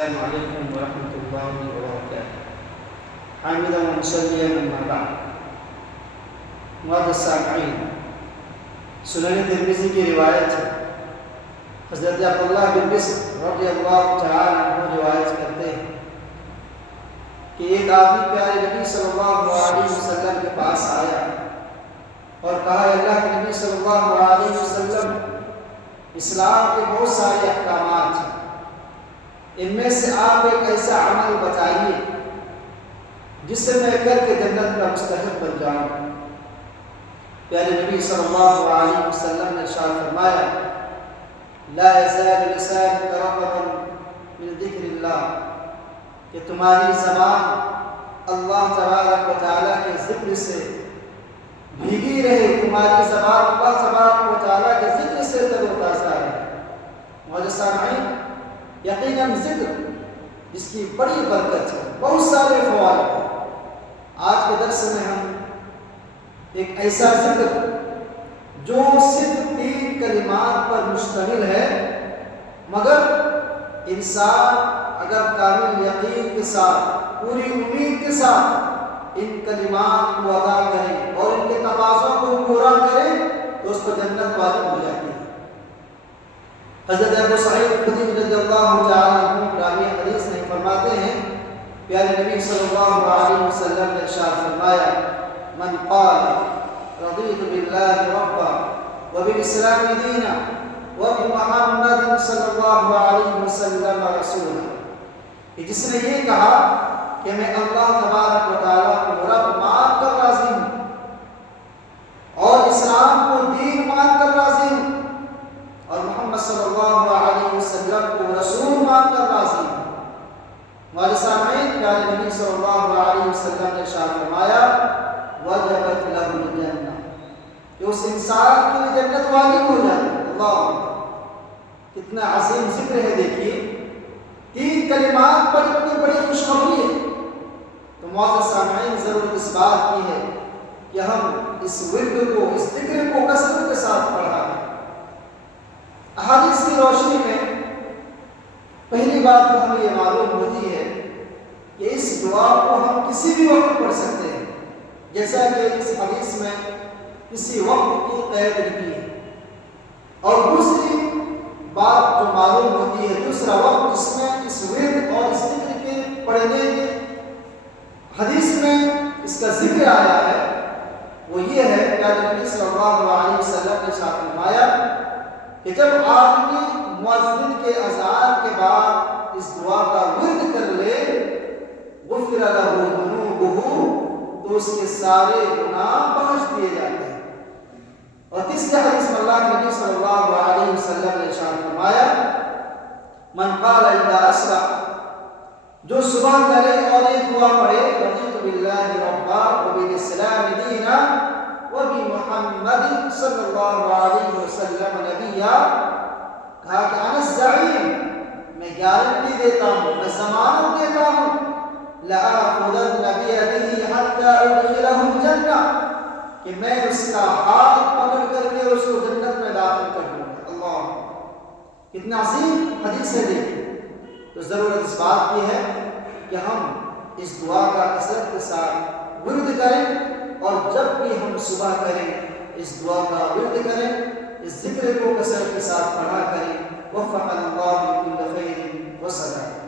السلام علیکم ورحمۃ اللہ وبرکاتہ۔ حامدا ومصلیا اما بعد۔ معزز سامعین، سنن ترمذی کی روایت ہے، حضرت عبداللہ بن بسر رضی اللہ تعالی عنہ روایت کرتے ہیں کہ ایک آدمی پیارے نبی صلی اللہ علیہ وسلم کے پاس آیا اور کہا، اللہ کے نبی صلی اللہ علیہ وسلم، اسلام کے بہت سارے احکامات ہیں، ان میں سے آپ ایک ایسا عمل بتائیے جس سے میں کر کے جنت کا مستحق بن جاؤں۔ پیارے نبی صلی اللہ علیہ وسلم نے ارشاد فرمایا، لا یزال لسانک رطبا من ذکر اللہ، کہ تمہاری زبان اللہ تبارک و تعالیٰ کے ذکر سے بھیگی رہے، تمہاری زبان اللہ تبارک و تعالیٰ کے ذکر سے تر و تازہ رہے۔ معزز سامعین، یقیناً ذکر جس کی بڑی برکت ہے، بہت سارے فوائد ہیں۔ آج کے درس میں ہم ایک ایسا ذکر جو صرف 3 کلمات پر مشتمل ہے، مگر انسان اگر کامل یقین کے ساتھ، پوری امید کے ساتھ ان کلمات کو ادا کرے اور ان کے تقاضوں کو پورا کرے تو اس کو جنت واجب ہو جاتی ہے۔ حضرت ابو سعید خدری رضی اللہ تعالی عنہ راوی حدیث نے فرماتے ہیں، پیارے نبی صلی اللہ علیہ وسلم نے ارشاد فرمایا، من قال رضیت باللہ ربا وبالاسلام دینا وبمحمد صلی اللہ علیہ وسلم رسولا، کہ جس نے یہ کہا کہ میں اللہ تبارک و تعالیٰ کو رب مان کر راضی ہوں اور اسلام کو دین مان کر راضی ہوں اور محمد صلی اللہ علیہ وسلم کو رسول مان کر راضی ہوں۔ معزز سامعین، پیارے نبی صلی اللہ علیہ وسلم نے ارشاد فرمایا، وجبت لہ الجنہ، کہ اس انسان کے لیے جنت واجب ہو جاتی ہے۔ اللہ، کتنا عظیم ذکر ہے، دیکھیے 3 کلمات پر اتنی بڑی خوشخبری ہے۔ تو معزز سامعین، ضرورت اس بات کی ہے کہ ہم اس ورد کو، اس ذکر کو کثرت کے ساتھ پڑھا ہے۔ احادیث کی روشنی میں پہلی بات تو ہمیں یہ معلوم ہوتی ہے کہ اس دعا کو ہم کسی بھی وقت پڑھ سکتے ہیں، جیسا کہ اس حدیث میں کسی وقت کی قید نہیں ہے۔ اور دوسری بات جو معلوم ہوتی ہے، دوسرا وقت جس میں اس ورد اور اس ذکر کے پڑھنے کے حدیث میں اس کا ذکر آیا ہے، وہ یہ ہے، پیارے نبی صلی اللہ علیہ وسلم نے فرمایا کہ جب آدمی مؤذن کے اذان کے بعد اس دعا کا ورد کر لے، غفر لہ ذنوبہ، تو اس کے سارے گناہ بخش دیے جاتے ہیں۔ اور تیسری حدیث میں اللہ کے نبی صلی اللہ علیہ وسلم نے ارشاد فرمایا، من قال اذا اسرع، جو صبح کرے اور یہ دعا پڑھے، رضیت باللہ ربا وبالاسلام دینا وبمحمد صلی اللہ علیہ وسلم نبیا، کہا کہ انا الزعیم، میں گارنٹی دیتا ہوں، میں ضمانت دیتا ہوں، لآخذن بیدہ حتی ادخلہ الجنہ، کہ میں اس کا ہاتھ پکڑ کر کے اس کو جنت میں داخل کر دوں گا۔ اللہ، کتنا عظیم حدیث ہے۔ دیکھیں، تو ضرورت اس بات کی ہے کہ ہم اس دعا کا کثرت کے ساتھ ورد کریں، اور جب بھی ہم صبح کریں اس دعا کا ورد کریں، اس ذکر کو کثرت کے ساتھ پڑھا کریں۔ وفقنا اللہ لكل خیر وسلام۔